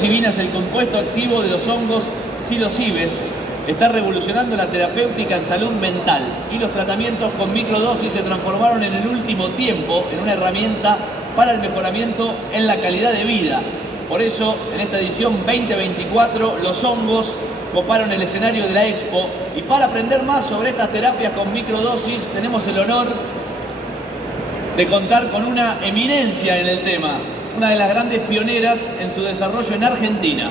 Psilocibina es el compuesto activo de los hongos psilocibes. Está revolucionando la terapéutica en salud mental y los tratamientos con microdosis se transformaron en el último tiempo en una herramienta para el mejoramiento en la calidad de vida. Por eso, en esta edición 2024, los hongos coparon el escenario de la Expo, y para aprender más sobre estas terapias con microdosis tenemos el honor de contar con una eminencia en el tema, una de las grandes pioneras en su desarrollo en Argentina.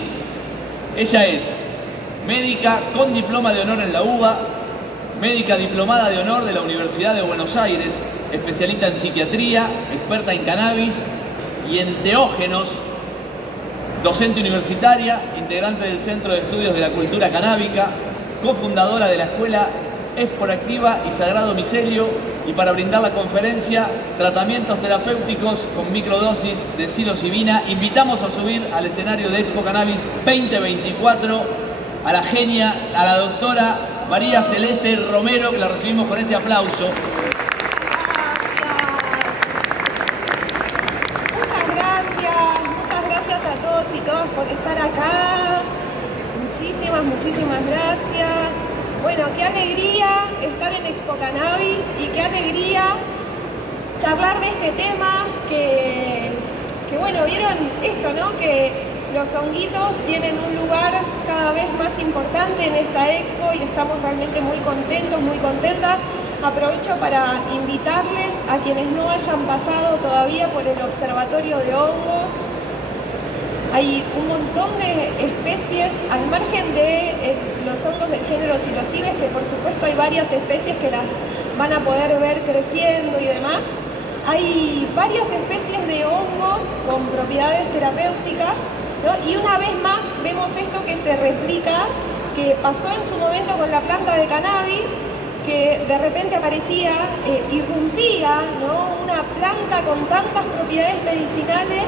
Ella es médica con diploma de honor en la UBA, médica diplomada de honor de la Universidad de Buenos Aires, especialista en psiquiatría, experta en cannabis y enteógenos, docente universitaria, integrante del Centro de Estudios de la Cultura Canábica, cofundadora de la Escuela Esporactiva y Sagrado Micelio, y para brindar la conferencia Tratamientos terapéuticos con microdosis de psilocibina, invitamos a subir al escenario de Expo Cannabis 2024 a la genia, a la doctora María Celeste Romero, que la recibimos con este aplauso. Muchas gracias a todos y todas por estar acá. Muchísimas gracias. Bueno, qué alegría estar en Expo Cannabis y qué alegría charlar de este tema que bueno, vieron esto, ¿no? Que los honguitos tienen un lugar cada vez más importante en esta Expo y estamos realmente muy contentos, muy contentas. Aprovecho para invitarles a quienes no hayan pasado todavía por el Observatorio de Hongos. Hay un montón de especies al margen de los hongos del género Psilocibes, que por supuesto hay varias especies que las van a poder ver creciendo y demás. Hay varias especies de hongos con propiedades terapéuticas, ¿no? Y una vez más vemos esto que se replica, que pasó en su momento con la planta de cannabis, que de repente aparecía, irrumpía, ¿no? Una planta con tantas propiedades medicinales.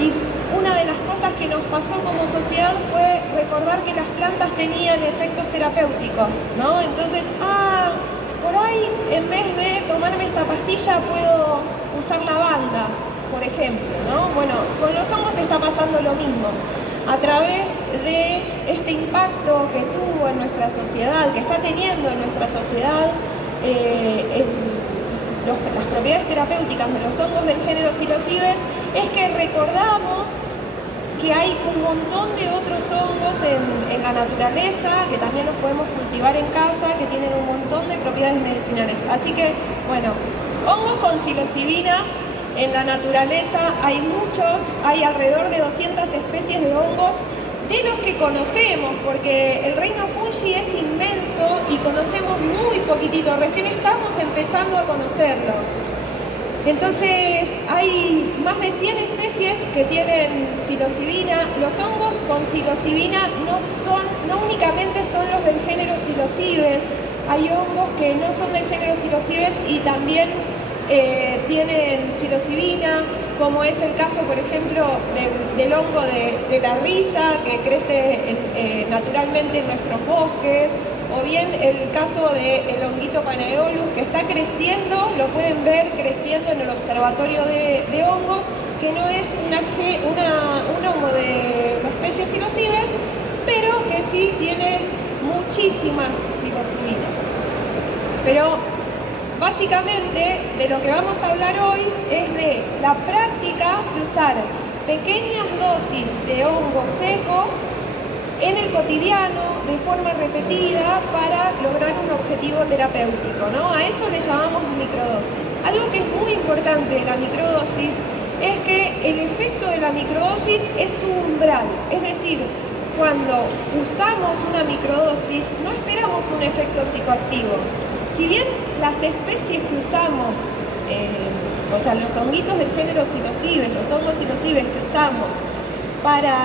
Y una de las cosas que nos pasó como sociedad fue recordar que las plantas tenían efectos terapéuticos, ¿no? Entonces, por ahí en vez de tomarme esta pastilla puedo usar lavanda, por ejemplo, ¿no? Bueno, con los hongos está pasando lo mismo. A través de este impacto que tuvo en nuestra sociedad, que está teniendo en nuestra sociedad, las propiedades terapéuticas de los hongos del género Psilocibes, es que recordamos que hay un montón de otros hongos en la naturaleza, que también los podemos cultivar en casa, que tienen un montón de propiedades medicinales. Así que, bueno, hongos con psilocibina en la naturaleza hay muchos, hay alrededor de 200 especies de hongos de los que conocemos, porque el reino fungi es inmenso y conocemos muy poquitito, recién estamos empezando a conocerlo. Entonces hay más de 100 especies que tienen psilocibina. Los hongos con psilocibina no únicamente son los del género Psilocibes, hay hongos que no son del género Psilocibes y también tienen psilocibina, como es el caso, por ejemplo, del hongo de la risa, que crece naturalmente en nuestros bosques, o bien el caso del honguito Panaeolus, que está creciendo, lo pueden ver creciendo en el Observatorio de Hongos, que no es un hongo de la especie Psilocibes, pero que sí tiene muchísima psilocibina. Pero básicamente de lo que vamos a hablar hoy es de la práctica de usar pequeñas dosis de hongos secos en el cotidiano, de forma repetida, para lograr un objetivo terapéutico, ¿no? A eso le llamamos microdosis. Algo que es muy importante de la microdosis es que el efecto de la microdosis es su umbral, es decir, cuando usamos una microdosis no esperamos un efecto psicoactivo. Si bien las especies que usamos, o sea, los honguitos del género Psilocibes, los hongos psilocibes que usamos para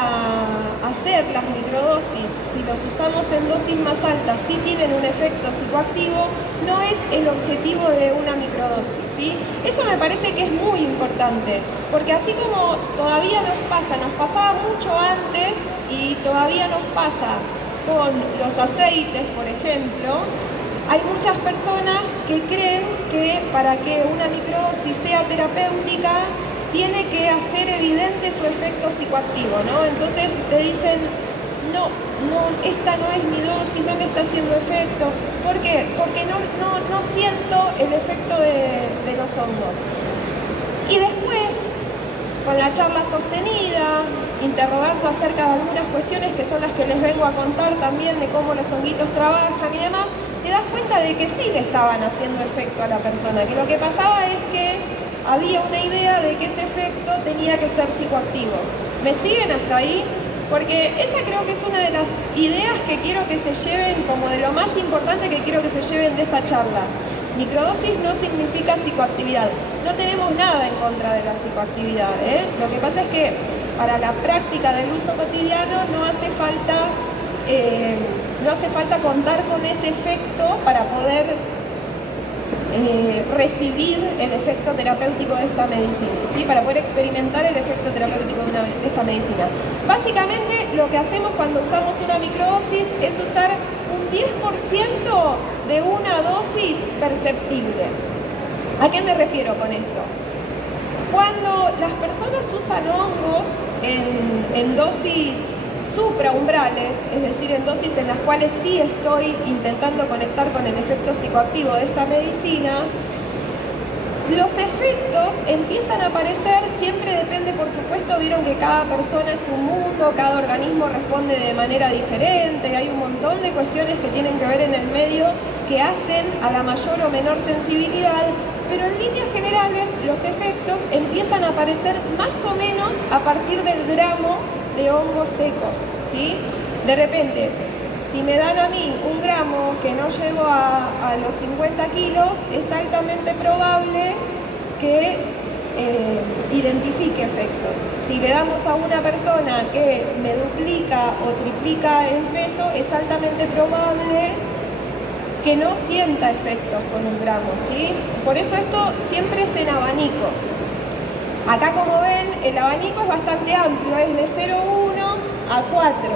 hacer las microdosis, si los usamos en dosis más altas, sí tienen un efecto psicoactivo, no es el objetivo de una microdosis, ¿sí? Eso me parece que es muy importante, porque así como todavía nos pasaba mucho antes y todavía nos pasa con los aceites, por ejemplo, hay muchas personas que creen que para que una microdosis sea terapéutica tiene que hacer evidente su efecto psicoactivo, ¿no? Entonces te dicen, no, esta no es mi dosis, no me está haciendo efecto. ¿Por qué? Porque no siento el efecto de los hongos. Y después, con la charla sostenida, interrogando acerca de algunas cuestiones que son las que les vengo a contar también, de cómo los honguitos trabajan y demás, te das cuenta de que sí le estaban haciendo efecto a la persona, que lo que pasaba es que había una idea de que ese efecto tenía que ser psicoactivo. ¿Me siguen hasta ahí? Porque esa creo que es una de las ideas que quiero que se lleven, como de lo más importante que quiero que se lleven de esta charla. Microdosis no significa psicoactividad. No tenemos nada en contra de la psicoactividad, ¿eh? Lo que pasa es que para la práctica del uso cotidiano no hace falta contar con ese efecto para poder recibir el efecto terapéutico de esta medicina, ¿sí? Para poder experimentar el efecto terapéutico de esta medicina. Básicamente lo que hacemos cuando usamos una microdosis es usar un 10% de una dosis perceptible. ¿A qué me refiero con esto? Cuando las personas usan hongos en dosis supraumbrales, es decir, en dosis en las cuales sí estoy intentando conectar con el efecto psicoactivo de esta medicina, los efectos empiezan a aparecer, siempre depende, por supuesto, vieron que cada persona es un mundo, cada organismo responde de manera diferente, hay un montón de cuestiones que tienen que ver en el medio que hacen a la mayor o menor sensibilidad, pero en líneas generales los efectos empiezan a aparecer más o menos a partir del gramo de hongos secos, ¿sí? De repente, si me dan a mí un gramo que no llego a los 50 kilos, es altamente probable que identifique efectos. Si le damos a una persona que me duplica o triplica en peso, es altamente probable que no sienta efectos con un gramo, ¿sí? Por eso esto siempre es en abanicos. Acá, como ven, el abanico es bastante amplio, es de 0,1 a 4.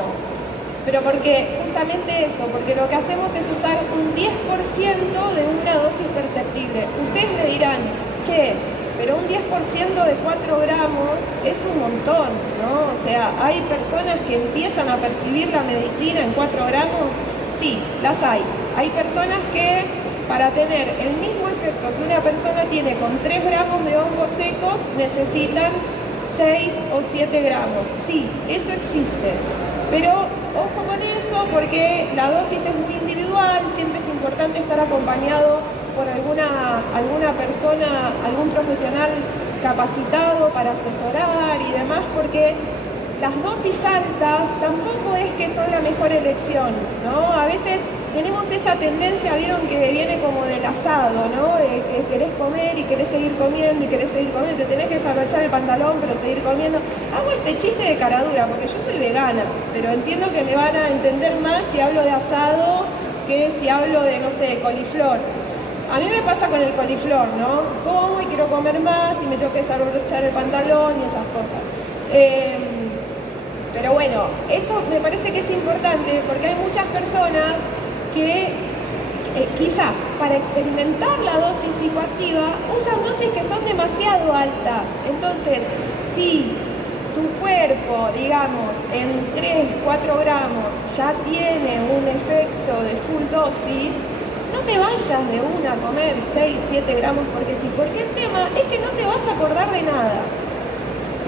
Pero porque, justamente eso, porque lo que hacemos es usar un 10% de una dosis perceptible. Ustedes me dirán, che, pero un 10% de 4 gramos es un montón, ¿no? O sea, ¿hay personas que empiezan a percibir la medicina en 4 gramos? Sí, las hay. Hay personas que, para tener el mismo efecto que una persona tiene con 3 gramos de hongos secos, necesitan 6 o 7 gramos. Sí, eso existe. Pero ojo con eso, porque la dosis es muy individual, siempre es importante estar acompañado por alguna persona, algún profesional capacitado para asesorar y demás, porque las dosis altas tampoco es que son la mejor elección, ¿no? A veces tenemos esa tendencia, vieron, que viene como del asado, ¿no? De que querés comer y querés seguir comiendo y querés seguir comiendo, te tenés que desabrochar el pantalón pero seguir comiendo. Hago este chiste de caradura porque yo soy vegana, pero entiendo que me van a entender más si hablo de asado que si hablo de, no sé, coliflor. A mí me pasa con el coliflor, ¿no? Como y quiero comer más y me tengo que desabrochar el pantalón y esas cosas. Pero bueno, esto me parece que es importante porque hay muchas personas que quizás para experimentar la dosis psicoactiva usan dosis que son demasiado altas. Entonces, si tu cuerpo, digamos, en 3-4 gramos ya tiene un efecto de full dosis, no te vayas de una a comer 6-7 gramos porque sí, porque el tema es que no te vas a acordar de nada.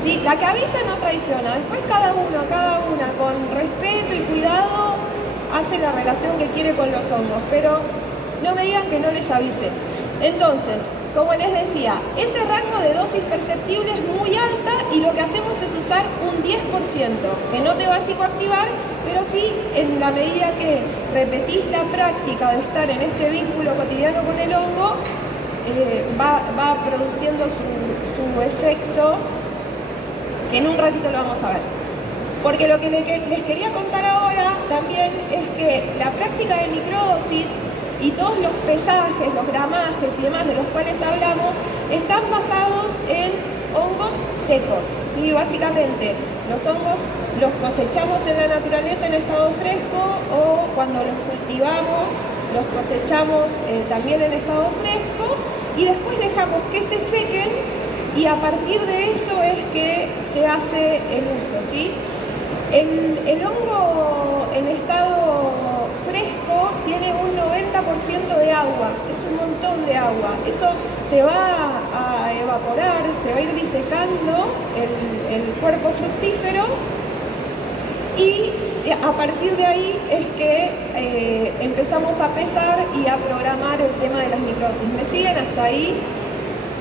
¿Sí? La cabeza no traiciona, después cada una con respeto y cuidado hace la relación que quiere con los hongos, pero no me digan que no les avise. Entonces, como les decía, ese rango de dosis perceptible es muy alta y lo que hacemos es usar un 10%, que no te va a psicoactivar, pero sí, en la medida que repetís la práctica de estar en este vínculo cotidiano con el hongo, va produciendo su efecto, que en un ratito lo vamos a ver. Porque lo que les quería contar ahora también es que la práctica de microdosis y todos los pesajes, los gramajes y demás de los cuales hablamos están basados en hongos secos, ¿sí? Básicamente, los hongos los cosechamos en la naturaleza en estado fresco o cuando los cultivamos los cosechamos también en estado fresco y después dejamos que se sequen y a partir de eso es que se hace el uso, ¿sí? El hongo en estado fresco tiene un 90% de agua, es un montón de agua. Eso se va a evaporar, se va a ir disecando el cuerpo fructífero y a partir de ahí es que empezamos a pesar y a programar el tema de las microdosis. ¿Me siguen hasta ahí?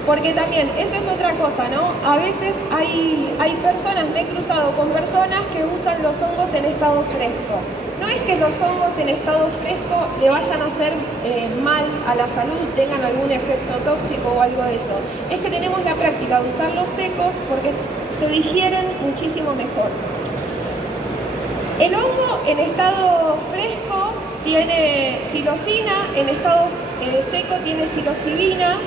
Porque también, eso es otra cosa, ¿no? A veces hay personas, me he cruzado con personas que usan los hongos en estado fresco. No es que los hongos en estado fresco le vayan a hacer mal a la salud, tengan algún efecto tóxico o algo de eso. Es que tenemos la práctica de usarlos secos porque se digieren muchísimo mejor. El hongo en estado fresco tiene psilocina, en estado seco tiene psilocibina.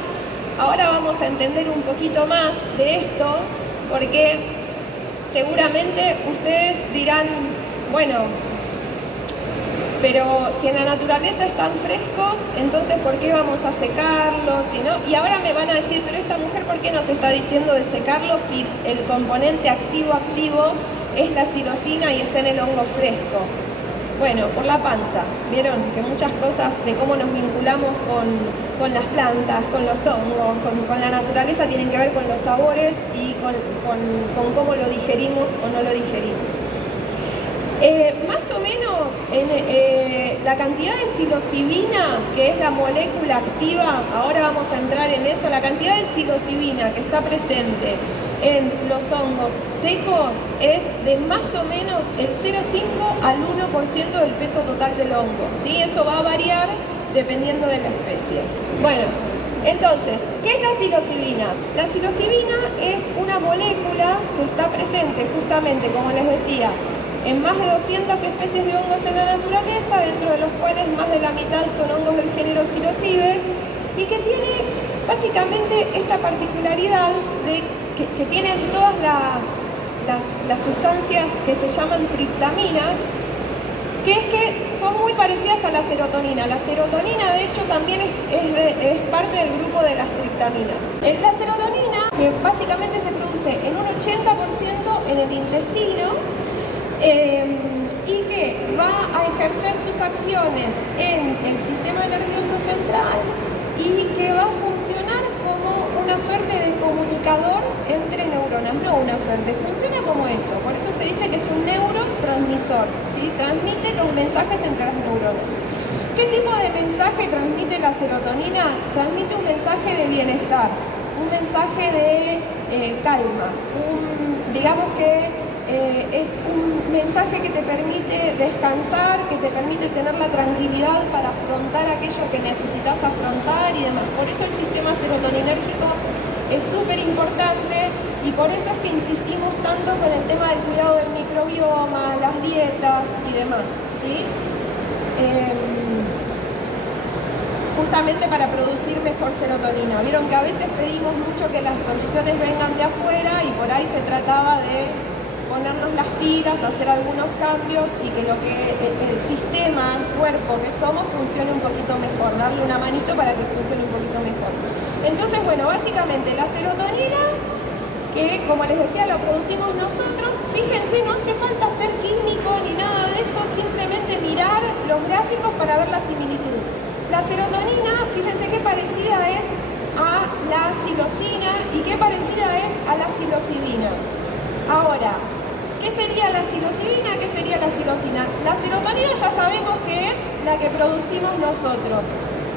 Ahora vamos a entender un poquito más de esto, porque seguramente ustedes dirán, bueno, pero si en la naturaleza están frescos, entonces ¿por qué vamos a secarlos? Y ahora me van a decir, pero esta mujer, ¿por qué nos está diciendo de secarlos si el componente activo es la psilocina y está en el hongo fresco? Bueno, por la panza. Vieron que muchas cosas de cómo nos vinculamos con las plantas, con los hongos, con la naturaleza, tienen que ver con los sabores y con cómo lo digerimos o no lo digerimos. Más o menos la cantidad de psilocibina, que es la molécula activa, ahora vamos a entrar en eso, la cantidad de psilocibina que está presente en los hongos secos es de más o menos el 0,5 al 1% del peso total del hongo, ¿sí? Eso va a variar dependiendo de la especie. Bueno, entonces, ¿qué es la psilocibina? La psilocibina es una molécula que está presente justamente, como les decía, en más de 200 especies de hongos en la naturaleza, dentro de los cuales más de la mitad son hongos del género Psilocybes, y que tiene básicamente esta particularidad de que tienen todas las sustancias que se llaman triptaminas, que es que son muy parecidas a la serotonina. La serotonina, de hecho, también es parte del grupo de las triptaminas. La serotonina, que básicamente se produce en un 80% en el intestino, y que va a ejercer sus acciones en el sistema nervioso central y que va a funcionar como una suerte de comunicador entre neuronas. No una suerte, funciona como eso. Por eso se dice que es un neurotransmisor, ¿sí? Transmite los mensajes entre las neuronas. ¿Qué tipo de mensaje transmite la serotonina? Transmite un mensaje de bienestar, un mensaje de calma, digamos que es un mensaje que te permite descansar, que te permite tener la tranquilidad para afrontar aquello que necesitas afrontar y demás. Por eso el sistema serotoninérgico es súper importante y por eso es que insistimos tanto con el tema del cuidado del microbioma, las dietas y demás, ¿sí? Justamente para producir mejor serotonina. Vieron que a veces pedimos mucho que las soluciones vengan de afuera y por ahí se trataba de ponernos las pilas, hacer algunos cambios y que el sistema, el cuerpo que somos funcione un poquito mejor, darle una manito para que funcione un poquito mejor. Entonces, bueno, básicamente la serotonina, que como les decía, la producimos nosotros, fíjense, no hace falta ser químico ni nada de eso, simplemente mirar los gráficos para ver la similitud. La serotonina, fíjense qué parecida es a la psilocina y qué parecida es a la psilocibina. Ahora, ¿qué sería la psilocibina? ¿Qué sería la psilocina? La serotonina ya sabemos que es la que producimos nosotros.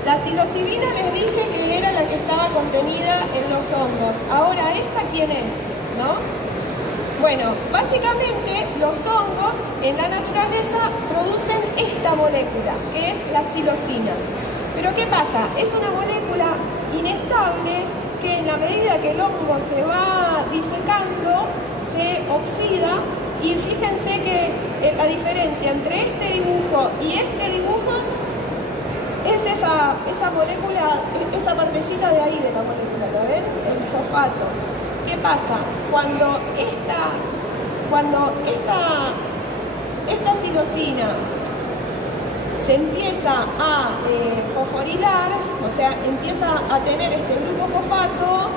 La psilocibina les dije que era la que estaba contenida en los hongos. Ahora, ¿esta quién es? ¿No? Bueno, básicamente los hongos en la naturaleza producen esta molécula, que es la psilocina. Pero ¿qué pasa? Es una molécula inestable que en la medida que el hongo se va disecando, se oxida, y fíjense que la diferencia entre este dibujo y este dibujo es esa molécula, esa partecita de ahí de la molécula, ¿lo ven? El fosfato. ¿Qué pasa? Cuando esta psilocina se empieza a fosforilar, o sea, empieza a tener este grupo fosfato,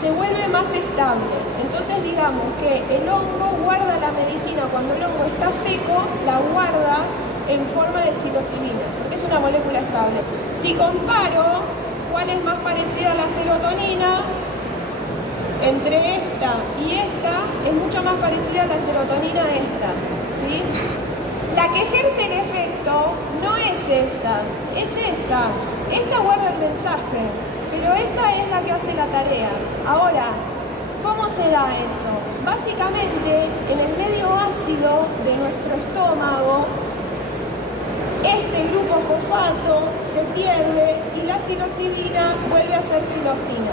se vuelve más estable. Entonces digamos que el hongo guarda la medicina, cuando el hongo está seco, la guarda en forma de psilocibina, porque es una molécula estable. Si comparo cuál es más parecida a la serotonina, entre esta y esta, es mucho más parecida a la serotonina esta, ¿sí? La que ejerce el efecto no es esta, es esta. Esta guarda el mensaje, pero esta es la que hace la tarea. Ahora, ¿cómo se da eso? Básicamente, en el medio ácido de nuestro estómago, este grupo fosfato se pierde y la psilocibina vuelve a ser psilocina.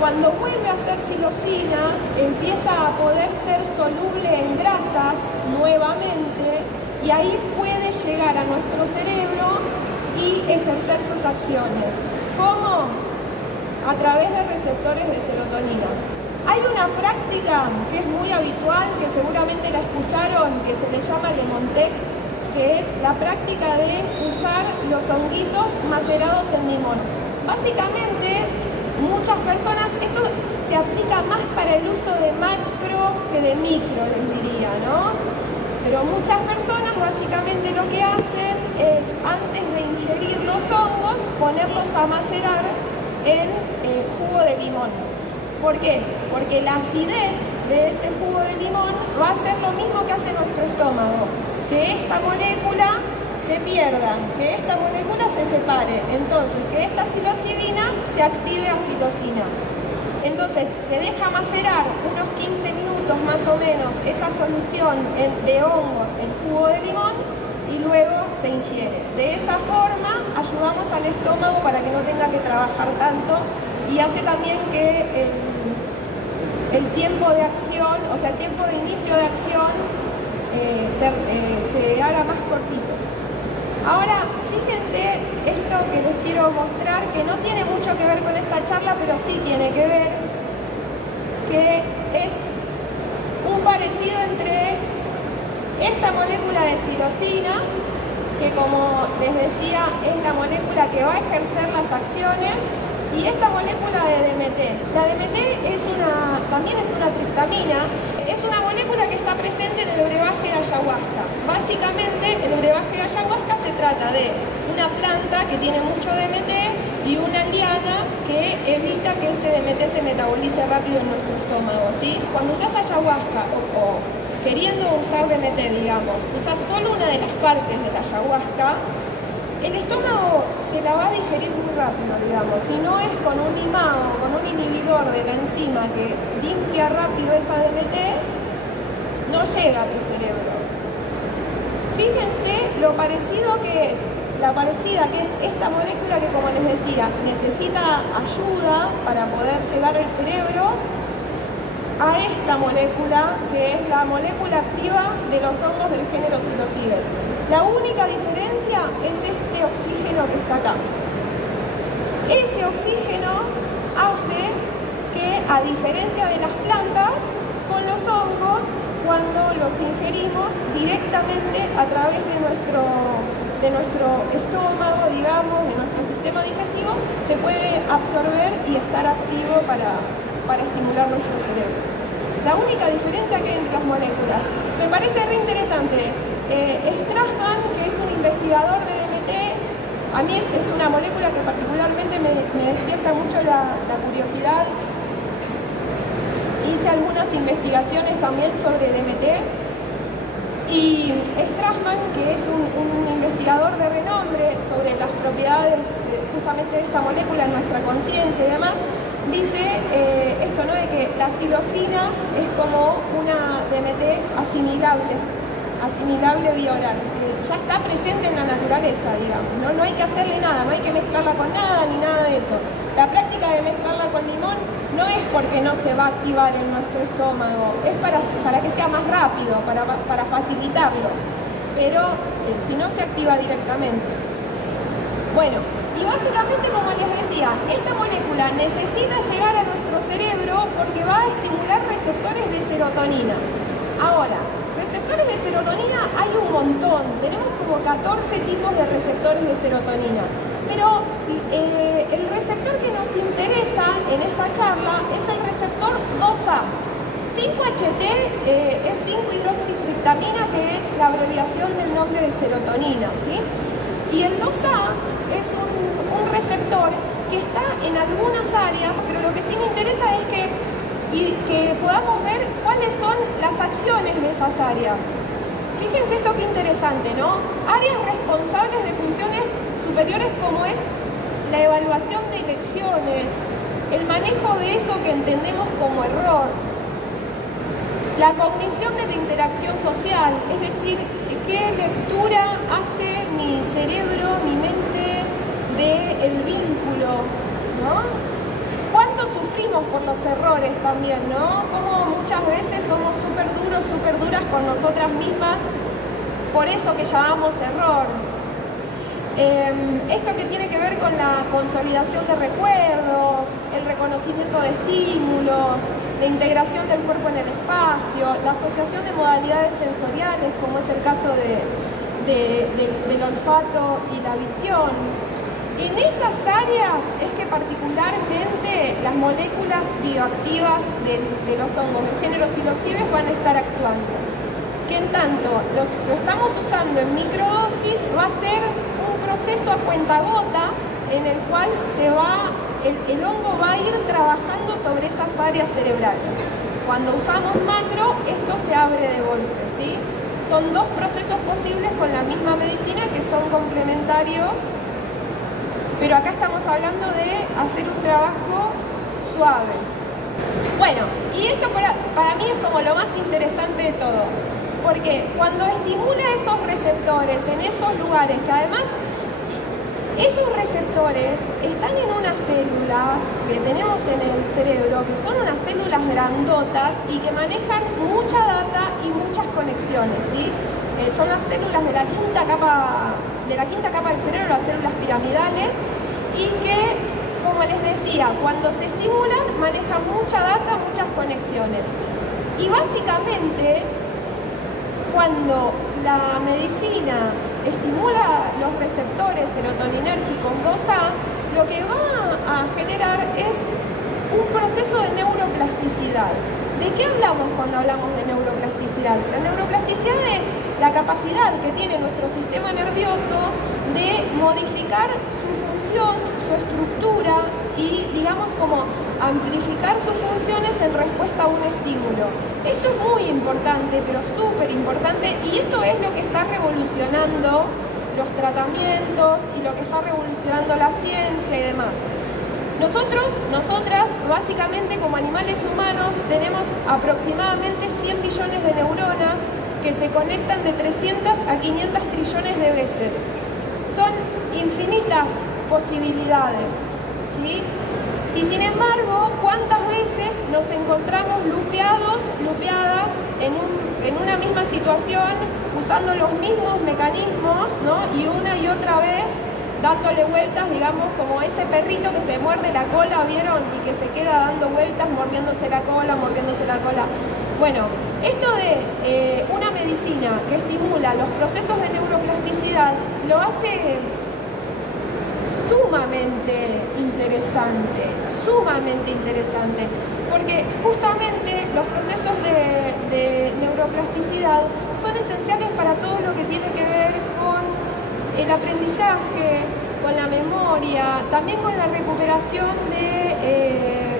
Cuando vuelve a ser psilocina, empieza a poder ser soluble en grasas nuevamente y ahí puede llegar a nuestro cerebro y ejercer sus acciones. ¿Cómo? A través de receptores de serotonina. Hay una práctica que es muy habitual, que seguramente la escucharon, que se le llama Lemontec, que es la práctica de usar los honguitos macerados en limón. Básicamente, muchas personas, esto se aplica más para el uso de macro que de micro, les diría, ¿no? Pero muchas personas básicamente lo que hacen es, antes de ingerir los hongos, ponerlos a macerar en jugo de limón. ¿Por qué? Porque la acidez de ese jugo de limón va a ser lo mismo que hace nuestro estómago, que esta molécula se pierda, que esta molécula se separe, entonces que esta psilocibina se active a psilocina. Entonces se deja macerar unos 15 minutos más o menos esa solución de hongos en jugo de limón y luego se ingiere. De esa forma ayudamos al estómago para que no tenga que trabajar tanto y hace también que el tiempo de acción, o sea, el tiempo de inicio de acción se haga más cortito. Ahora, fíjense esto que les quiero mostrar, que no tiene mucho que ver con esta charla, pero sí tiene que ver, que es un parecido entre esta molécula de psilocina, que como les decía, es la molécula que va a ejercer las acciones, y esta molécula de DMT. La DMT también es una triptamina, es una molécula que está presente en el brebaje de ayahuasca. Básicamente, el brebaje de ayahuasca se trata de una planta que tiene mucho DMT y una liana que evita que ese DMT se metabolice rápido en nuestro estómago, ¿sí? Cuando usas ayahuasca o queriendo usar DMT, digamos, usas solo una de las partes de la ayahuasca, el estómago se la va a digerir muy rápido, digamos. Si no es con un imago, con un inhibidor de la enzima que limpia rápido esa DMT, no llega a tu cerebro. Fíjense lo parecido que es, la parecida que es esta molécula que, como les decía, necesita ayuda para poder llegar al cerebro, a esta molécula que es la molécula activa de los hongos del género Psilocybes. La única diferencia es este oxígeno que está acá. Ese oxígeno hace que, a diferencia de las plantas, con los hongos, cuando los ingerimos directamente a través de nuestro estómago, digamos, de nuestro sistema digestivo, se puede absorber y estar activo para estimular nuestro cerebro. La única diferencia que hay entre las moléculas. Me parece re interesante. Strassman, que es un investigador de DMT, a mí es una molécula que particularmente me despierta mucho la curiosidad. Hice algunas investigaciones también sobre DMT y Strassman, que es un investigador de renombre sobre las propiedades justamente de esta molécula en nuestra conciencia y demás, dice esto, ¿no?, de que la psilocina es como una DMT asimilable bioral, que ya está presente en la naturaleza, digamos, ¿no? No hay que hacerle nada, no hay que mezclarla con nada ni nada de eso. La práctica de mezclarla con limón no es porque no se va a activar en nuestro estómago, es para que sea más rápido, para facilitarlo, pero si no se activa directamente. Bueno, y básicamente, como les decía, esta molécula necesita llegar a nuestro cerebro porque va a estimular receptores de serotonina. Ahora, receptores de serotonina hay un montón, tenemos como 14 tipos de receptores de serotonina, pero el receptor que nos interesa en esta charla es el receptor 2A. 5-HT es 5-hidroxitriptamina, que es la abreviación del nombre de serotonina, ¿sí? Y el 2A es un receptor que está en algunas áreas, pero lo que sí me interesa es que podamos ver cuáles son las acciones de esas áreas. Fíjense esto qué interesante, ¿no? Áreas responsables de funciones superiores como es la evaluación de elecciones, el manejo de eso que entendemos como error, la cognición de la interacción social, es decir, qué lectura hace mi cerebro, mi mente del vínculo, ¿no? ¿Cuánto sufrimos por los errores también, ¿no? Como muchas veces somos súper duros, súper duras con nosotras mismas, por eso que llamamos error. Esto que tiene que ver con la consolidación de recuerdos, el reconocimiento de estímulos, la integración del cuerpo en el espacio, la asociación de modalidades sensoriales, como es el caso del olfato y la visión. En esas áreas es que particularmente las moléculas bioactivas de los hongos del género psilocybes van a estar actuando. Que en tanto lo estamos usando en microdosis, va a ser un proceso a cuentagotas en el cual el hongo va a ir trabajando sobre esas áreas cerebrales. Cuando usamos macro, esto se abre de golpe, ¿sí? Son dos procesos posibles con la misma medicina que son complementarios, pero acá estamos hablando de hacer un trabajo suave. Bueno, y esto para mí es como lo más interesante de todo, porque cuando estimula esos receptores en esos lugares, que además esos receptores están en unas células que tenemos en el cerebro, que son unas células grandotas y que manejan mucha data y muchas conexiones, ¿sí? Son las células de la quinta capa del cerebro, las células piramidales, y que, como les decía, cuando se estimulan manejan mucha data, muchas conexiones. Y básicamente, cuando la medicina estimula los receptores serotoninérgicos 2A, lo que va a generar es un proceso de neuroplasticidad. ¿De qué hablamos cuando hablamos de neuroplasticidad? La neuroplasticidad es la capacidad que tiene nuestro sistema nervioso de modificar su función, su estructura y, digamos, como amplificar sus funciones en respuesta a un estímulo. Esto es muy importante, pero súper importante, y esto es lo que está revolucionando los tratamientos y lo que está revolucionando la ciencia y demás. Nosotras, básicamente como animales humanos, tenemos aproximadamente 100 billones de neuronas que se conectan de 300 a 500 trillones de veces. Son infinitas posibilidades, ¿sí? Y sin embargo, ¿cuántas veces nos encontramos lupeadas en una misma situación, usando los mismos mecanismos, ¿no? Y una y otra vez dándole vueltas, digamos, como ese perrito que se muerde la cola, ¿vieron? Y que se queda dando vueltas, mordiéndose la cola. Bueno, esto de una medicina que estimula los procesos de neuroplasticidad lo hace sumamente interesante, porque justamente los procesos de neuroplasticidad son esenciales para todo lo que tiene que ver con el aprendizaje, con la memoria, también con la recuperación de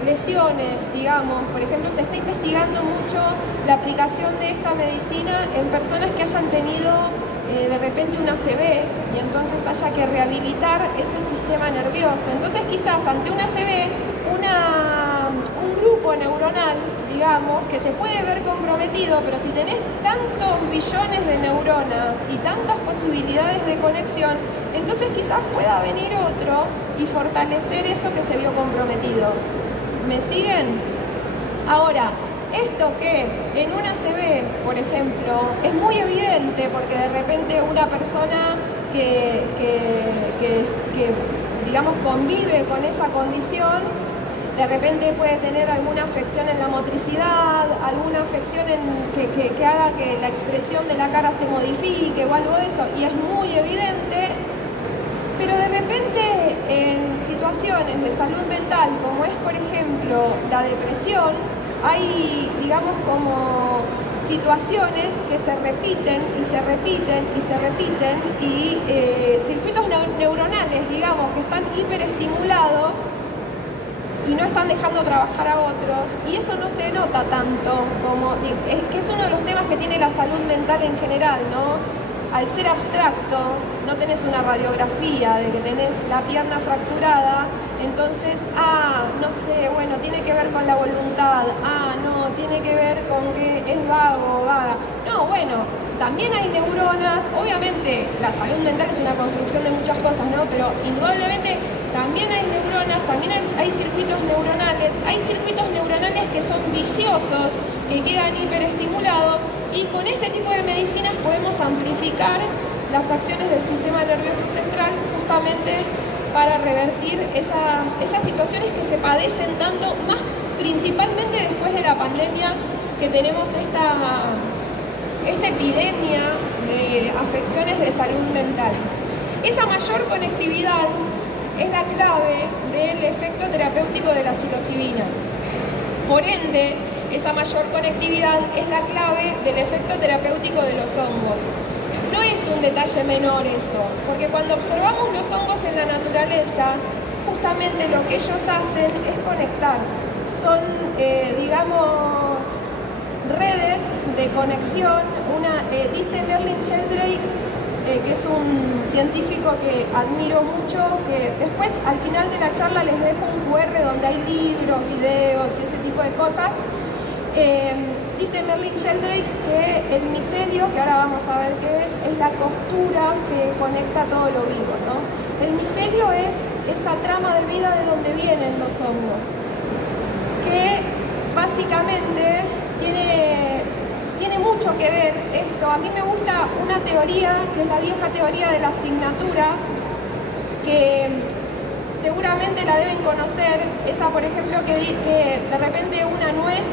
lesiones, digamos. Por ejemplo, se está investigando mucho la aplicación de esta medicina en personas que hayan tenido de repente una ACV y entonces haya que rehabilitar ese sistema nervioso. Entonces quizás ante una ACV, un grupo neuronal, digamos, que se puede ver comprometido, pero si tenés tantos billones de neuronas y tantas posibilidades de conexión, entonces quizás pueda venir otro y fortalecer eso que se vio comprometido. ¿Me siguen? Ahora, esto que en una ACV, por ejemplo, es muy evidente porque de repente una persona que digamos, convive con esa condición, de repente puede tener alguna afección en la motricidad, alguna afección que haga que la expresión de la cara se modifique o algo de eso, y es muy evidente, pero de repente en situaciones de salud mental, como es por ejemplo la depresión, hay, digamos, como situaciones que se repiten y se repiten y se repiten y circuitos neuronales, digamos, que están hiperestimulados y no están dejando trabajar a otros, y eso no se nota tanto como, es que es uno de los temas que tiene la salud mental en general, ¿no? Al ser abstracto, no tenés una radiografía de que tenés la pierna fracturada, entonces, no sé, bueno, tiene que ver con la voluntad, no, tiene que ver con que es vago o vaga. No, bueno, también hay neuronas, obviamente la salud mental es una construcción de muchas cosas, ¿no? Pero indudablemente también hay neuronas, también hay circuitos neuronales que son viciosos, que quedan hiperestimulados, y con este tipo de medicinas podemos amplificar las acciones del sistema nervioso central justamente para revertir esas situaciones que se padecen tanto, más principalmente después de la pandemia, que tenemos esta epidemia de afecciones de salud mental. Esa mayor conectividad es la clave del efecto terapéutico de la psilocibina. Por ende, esa mayor conectividad es la clave del efecto terapéutico de los hongos. No es un detalle menor eso, porque cuando observamos los hongos en la naturaleza, justamente lo que ellos hacen es conectar. Son, digamos, redes de conexión. Dice Merlin Sheldrake, que es un científico que admiro mucho, que después al final de la charla les dejo un QR donde hay libros, videos y ese tipo de cosas. Dice Merlin Sheldrake que el micelio, que ahora vamos a ver qué es la costura que conecta todo lo vivo, ¿no? El micelio es esa trama de vida de donde vienen los hongos, que básicamente tiene mucho que ver esto. A mí me gusta una teoría, que es la vieja teoría de las signaturas, que seguramente la deben conocer. Esa, por ejemplo, que de repente una nuez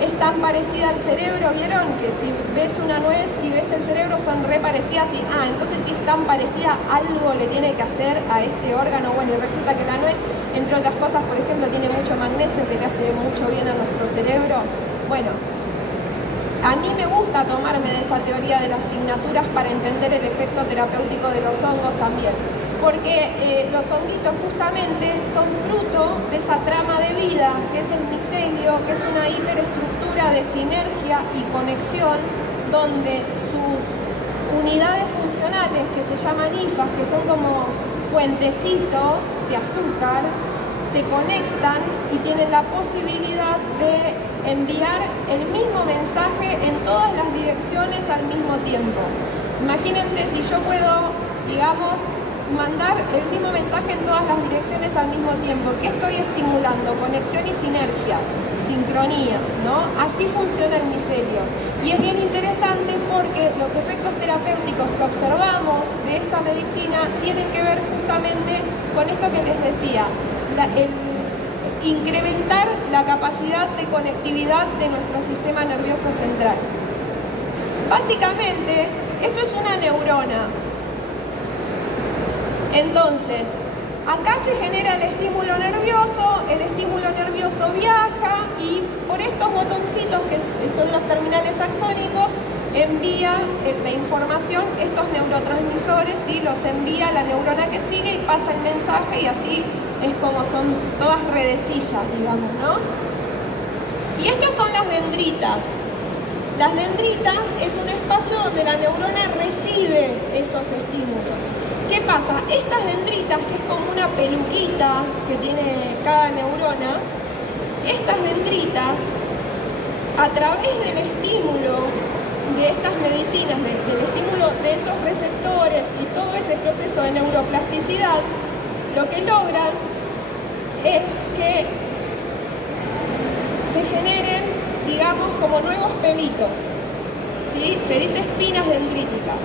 es tan parecida al cerebro. ¿Vieron? Que si ves una nuez y ves el cerebro son re parecidas y, entonces si es tan parecida, algo le tiene que hacer a este órgano. Bueno, y resulta que la nuez, entre otras cosas, por ejemplo, tiene mucho magnesio que le hace mucho bien a nuestro cerebro. Bueno, a mí me gusta tomarme de esa teoría de las signaturas para entender el efecto terapéutico de los hongos también, porque los honguitos justamente son fruto de esa trama de vida que es el micelio, que es una hiperestructura de sinergia y conexión, donde sus unidades funcionales, que se llaman hifas, que son como puentecitos de azúcar, se conectan y tienen la posibilidad de enviar el mismo mensaje en todas las direcciones al mismo tiempo. Imagínense si yo puedo, digamos, mandar el mismo mensaje en todas las direcciones al mismo tiempo. ¿Qué estoy estimulando? Conexión y sinergia, sincronía, ¿no? Así funciona el micelio. Y es bien interesante porque los efectos terapéuticos que observamos de esta medicina tienen que ver justamente con esto que les decía, el incrementar la capacidad de conectividad de nuestro sistema nervioso central. Básicamente, esto es una neurona. Entonces, acá se genera el estímulo nervioso viaja y por estos botoncitos que son los terminales axónicos, envía la información, estos neurotransmisores, y los envía a la neurona que sigue y pasa el mensaje, y así es como son todas redecillas, digamos, ¿no? Y estas son las dendritas. Las dendritas es un espacio donde la neurona recibe esos estímulos. ¿Qué pasa? Estas dendritas, que es como una peluquita que tiene cada neurona, estas dendritas, a través del estímulo de estas medicinas, del estímulo de esos receptores y todo ese proceso de neuroplasticidad, lo que logran es que se generen, digamos, como nuevos pelitos, ¿sí? Se dice espinas dendríticas.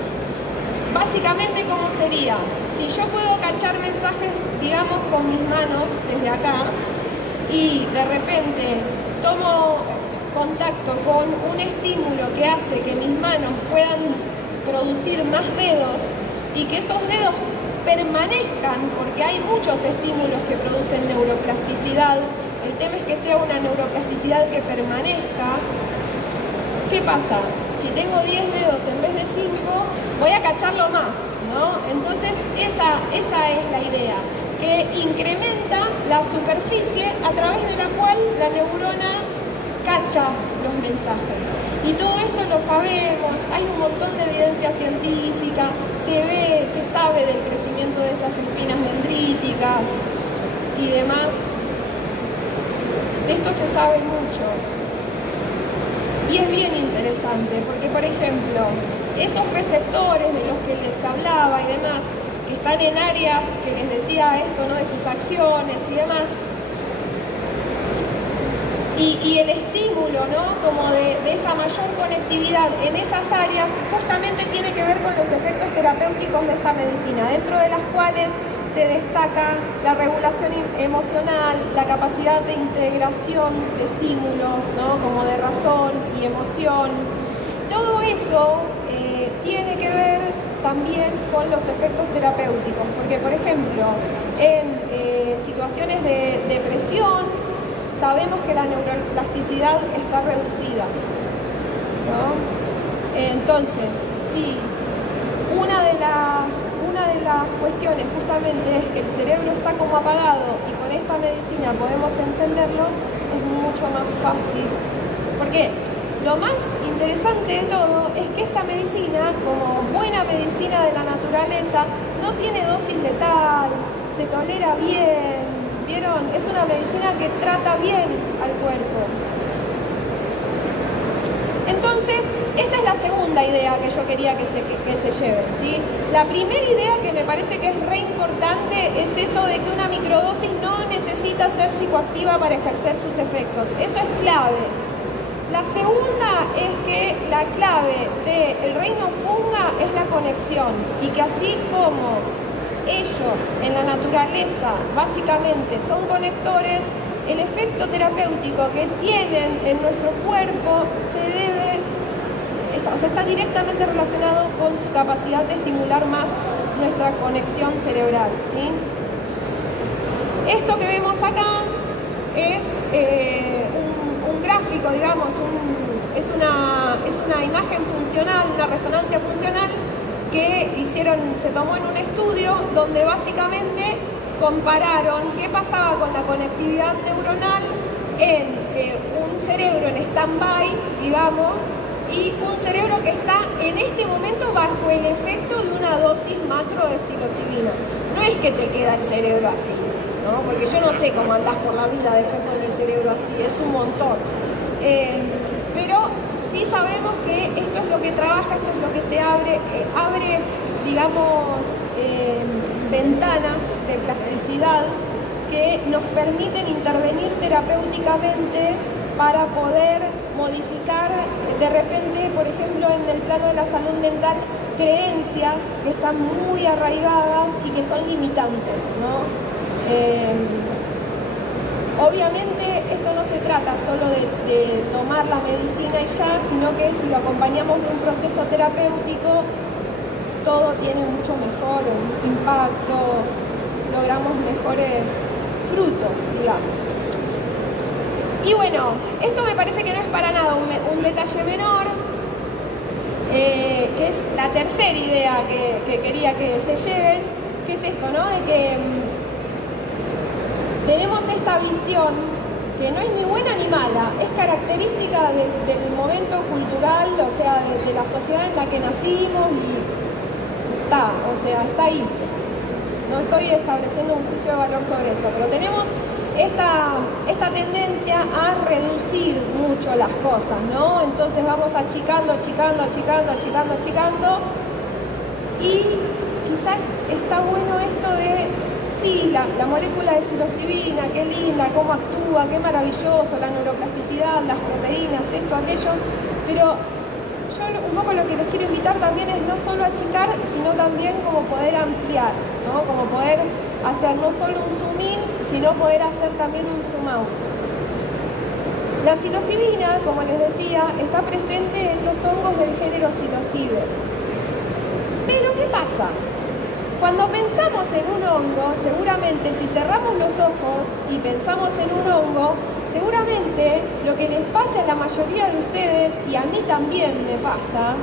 Básicamente, ¿cómo sería? Si yo puedo cachar mensajes, digamos, con mis manos desde acá, y de repente tomo contacto con un estímulo que hace que mis manos puedan producir más dedos y que esos dedos permanezcan, porque hay muchos estímulos que producen neuroplasticidad el tema es que sea una neuroplasticidad que permanezca. ¿Qué pasa? Si tengo 10 dedos en vez de 5, voy a cacharlo más, ¿no? Entonces esa es la idea, que incrementa la superficie a través de la cual la neurona cacha los mensajes. Y todo esto lo sabemos, hay un montón de evidencia científica, se sabe del crecimiento de esas espinas dendríticas y demás. De esto se sabe mucho. Y es bien interesante, porque por ejemplo, esos receptores de los que les hablaba y demás, que están en áreas que les decía esto, ¿no? De sus acciones y demás, y el estímulo, ¿no? Como de esa mayor conectividad en esas áreas, justamente tiene que ver con los efectos terapéuticos de esta medicina, dentro de las cuales se destaca la regulación emocional, la capacidad de integración de estímulos, ¿no? Como de razón y emoción. Todo eso tiene que ver también con los efectos terapéuticos, porque por ejemplo, en situaciones de depresión, sabemos que la neuroplasticidad está reducida, ¿no? Entonces, sí, una de las cuestiones justamente es que el cerebro está como apagado y con esta medicina podemos encenderlo, es mucho más fácil. Porque lo más interesante de todo es que esta medicina, como buena medicina de la naturaleza, no tiene dosis letal, se tolera bien. ¿Vieron? Es una medicina que trata bien al cuerpo. Entonces, esta es la segunda idea que yo quería que se lleven, ¿sí? La primera idea que me parece que es re importante es eso de que una microdosis no necesita ser psicoactiva para ejercer sus efectos. Eso es clave. La segunda es que la clave del reino funga es la conexión, y que así como ellos en la naturaleza básicamente son conectores, el efecto terapéutico que tienen en nuestro cuerpo está directamente relacionado con su capacidad de estimular más nuestra conexión cerebral, ¿sí? Esto que vemos acá es un gráfico, digamos, es una imagen funcional, una resonancia funcional que se tomó en un estudio donde básicamente compararon qué pasaba con la conectividad neuronal en un cerebro en stand-by, digamos, y un cerebro que está en este momento bajo el efecto de una dosis macro de psilocibina. No es que te queda el cerebro así, ¿no? Porque yo no sé cómo andás por la vida después con el cerebro así, es un montón. Pero sí sabemos que esto es lo que trabaja, esto es lo que se abre, digamos, ventanas de plasticidad que nos permiten intervenir terapéuticamente para poder modificar de repente, por ejemplo, en el plano de la salud mental, creencias que están muy arraigadas y que son limitantes, ¿no? Obviamente esto no se trata solo de tomar la medicina y ya, sino que si lo acompañamos de un proceso terapéutico, todo tiene mucho mejor impacto, logramos mejores frutos, digamos. Y bueno, esto me parece que no es para nada un detalle menor, que es la tercera idea que quería que se lleven, que es esto, ¿no? De que tenemos esta visión que no es ni buena ni mala, es característica del momento cultural, o sea, de la sociedad en la que nacimos y está ahí. No estoy estableciendo un juicio de valor sobre eso, pero tenemos esta tendencia a reducir mucho las cosas, ¿no? Entonces vamos achicando, y quizás está bueno esto de, sí, la molécula de psilocibina, qué linda, cómo actúa, qué maravilloso, la neuroplasticidad, las proteínas, esto, aquello, pero yo un poco lo que les quiero invitar también es no solo achicar, sino también como poder ampliar, ¿no? Como poder hacer no solo un zoom in, sino poder hacer también un zoom out. La psilocibina, como les decía, está presente en los hongos del género Psilocybes. Pero ¿qué pasa? Cuando pensamos en un hongo, seguramente si cerramos los ojos y pensamos en un hongo, seguramente lo que les pasa a la mayoría de ustedes, y a mí también me pasa,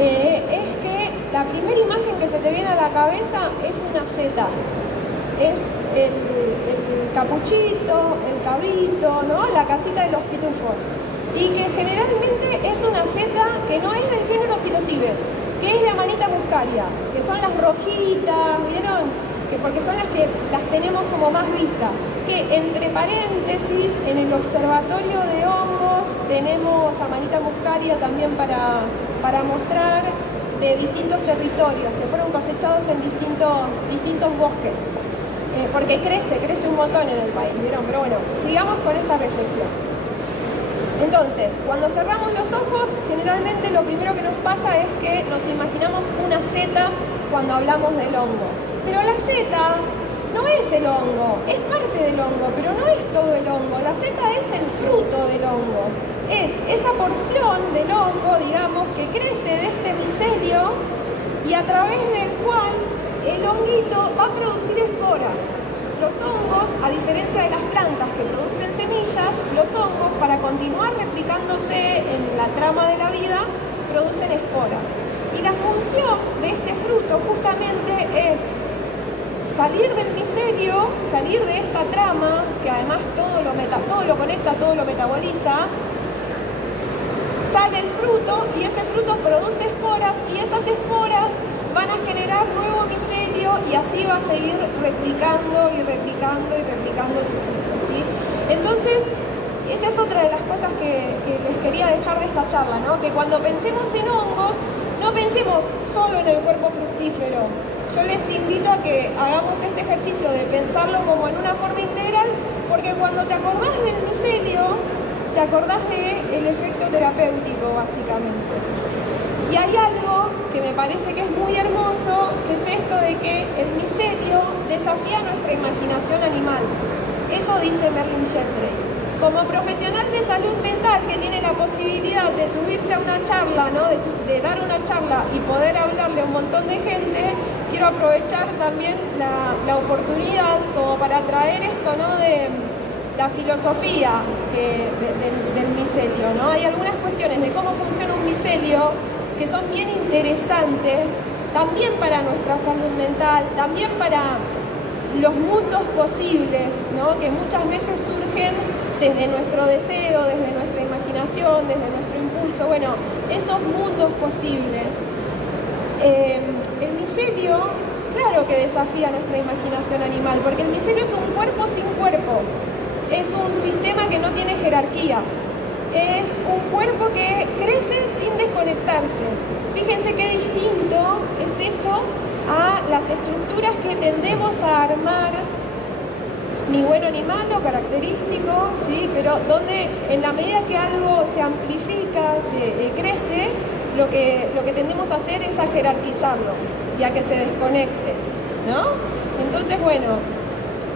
es que la primera imagen que se te viene a la cabeza es una seta. Es el capuchito, el cabito, ¿no? La casita de los pitufos. Y que generalmente es una seta que no es del género Psilocybes, que es de Amanita muscaria, que son las rojitas, ¿vieron? Porque son las que las tenemos como más vistas. Que entre paréntesis, en el observatorio de hongos tenemos Amanita muscaria también para mostrar de distintos territorios que fueron cosechados en distintos bosques. Porque crece un montón en el país, ¿vieron? Pero bueno, sigamos con esta reflexión. Entonces, cuando cerramos los ojos, generalmente lo primero que nos pasa es que nos imaginamos una seta cuando hablamos del hongo. Pero la seta no es el hongo, es parte del hongo, pero no es todo el hongo. La seta es el fruto del hongo. Es esa porción del hongo, digamos, que crece de este micelio y a través del cual el honguito va a producir esporas. Los hongos, a diferencia de las plantas que producen semillas, los hongos, para continuar replicándose en la trama de la vida, producen esporas. Y la función de este fruto justamente es salir del micelio, salir de esta trama, que además todo lo conecta, todo lo metaboliza, sale el fruto y ese fruto produce esporas y esas esporas van a generar nuevo micelio y así va a seguir replicando y replicando y replicando su ciclo, ¿sí? Entonces, esa es otra de las cosas que les quería dejar de esta charla, ¿no? Que cuando pensemos en hongos, no pensemos solo en el cuerpo fructífero. Yo les invito a que hagamos este ejercicio de pensarlo como en una forma integral, porque cuando te acordás del micelio, te acordás del efecto terapéutico, básicamente. Y hay algo que me parece que es muy hermoso, que es esto de que el micelio desafía nuestra imaginación animal. Eso dice Merlin Sheldrake. Como profesional de salud mental que tiene la posibilidad de subirse a una charla, ¿no? de dar una charla y poder hablarle a un montón de gente, quiero aprovechar también la oportunidad como para traer esto, ¿no? de la filosofía del micelio, ¿no? Hay algunas cuestiones de cómo funciona un micelio que son bien interesantes, también para nuestra salud mental, también para los mundos posibles, ¿no? Que muchas veces surgen desde nuestro deseo, desde nuestra imaginación, desde nuestro impulso, bueno, esos mundos posibles. El micelio, claro que desafía nuestra imaginación animal, porque el micelio es un cuerpo sin cuerpo, es un sistema que no tiene jerarquías, es un cuerpo que crece sin desconectarse. Fíjense qué distinto es eso a las estructuras que tendemos a armar, ni bueno ni malo, característico, ¿sí? Pero donde en la medida que algo se amplifica, se crece, lo que tendemos a hacer es a jerarquizarlo y a que se desconecte, ¿no? Entonces, bueno,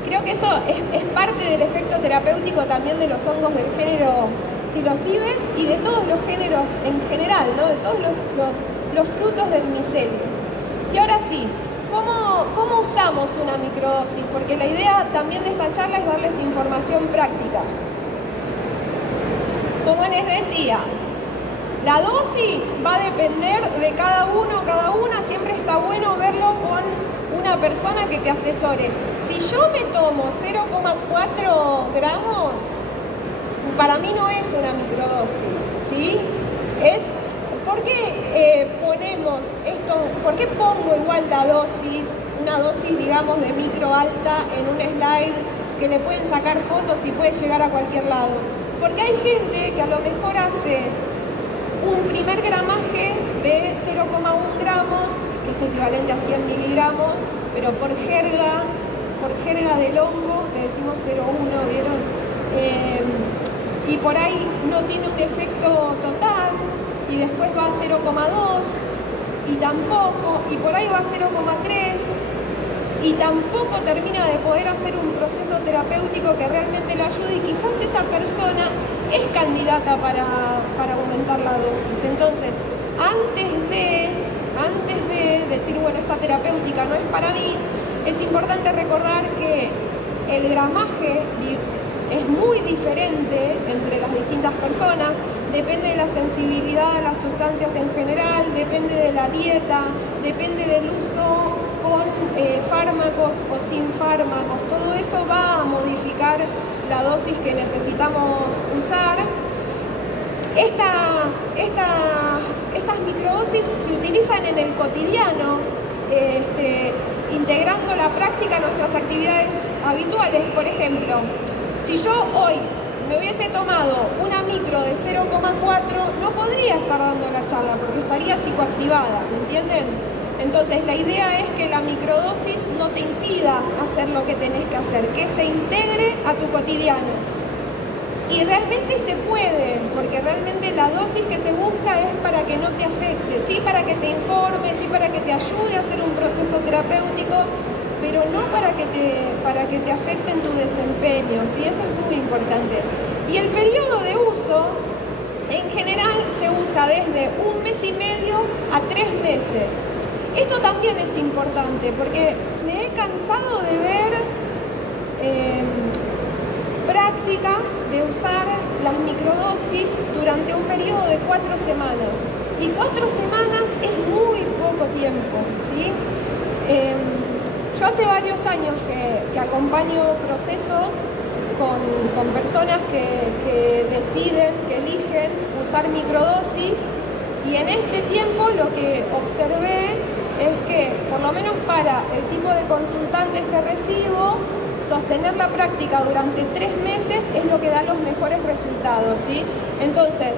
creo que eso es parte del efecto terapéutico también de los hongos del género Psilocybes y de todos los géneros en general, ¿no? De todos los frutos del micelio. Y ahora sí, ¿cómo usamos una microdosis? Porque la idea también de esta charla es darles información práctica. Como les decía, la dosis va a depender de cada uno, cada una. Siempre está bueno verlo con una persona que te asesore. Si yo me tomo 0,4 gramos, para mí no es una microdosis, ¿sí? ¿Por qué ponemos esto? ¿Por qué pongo igual la dosis, una dosis, digamos, de micro alta en un slide que le pueden sacar fotos y puede llegar a cualquier lado? Porque hay gente que a lo mejor hace un primer gramaje de 0,1 gramos, que es equivalente a 100 miligramos, pero por jerga del hongo le decimos 0,1, ¿vieron? Y por ahí no tiene un efecto total, y después va a 0,2 y tampoco, y por ahí va a 0,3 y tampoco termina de poder hacer un proceso terapéutico que realmente lo ayude, y quizás esa persona es candidata para aumentar la dosis. Entonces, antes de antes de decir, bueno, esta terapéutica no es para mí, es importante recordar que el gramaje es muy diferente entre las distintas personas, depende de la sensibilidad a las sustancias en general, depende de la dieta, depende del uso con fármacos o sin fármacos. Todo eso va a modificar la dosis que necesitamos usar. Estas microdosis se utilizan en el cotidiano, integrando la práctica a nuestras actividades habituales. Por ejemplo, si yo hoy me hubiese tomado una micro de 0,4, no podría estar dando la charla porque estaría psicoactivada, ¿me entienden? Entonces la idea es que la microdosis no te impida hacer lo que tenés que hacer, que se integre a tu cotidiano. Y realmente se puede, porque realmente la dosis que se busca es para que no te afecte, sí para que te informe, sí para que te ayude a hacer un proceso terapéutico, pero no para que te afecte en tu desempeño, ¿sí? Eso es muy importante. Y el periodo de uso, en general, se usa desde 1 mes y medio a 3 meses. Esto también es importante, porque me he cansado de ver prácticas de usar las microdosis durante un periodo de 4 semanas. Y 4 semanas es muy poco tiempo, ¿sí? Yo hace varios años que acompaño procesos con personas que deciden, que eligen usar microdosis, y en este tiempo lo que observé es que, por lo menos para el tipo de consultantes que recibo, sostener la práctica durante 3 meses es lo que da los mejores resultados, ¿sí? Entonces,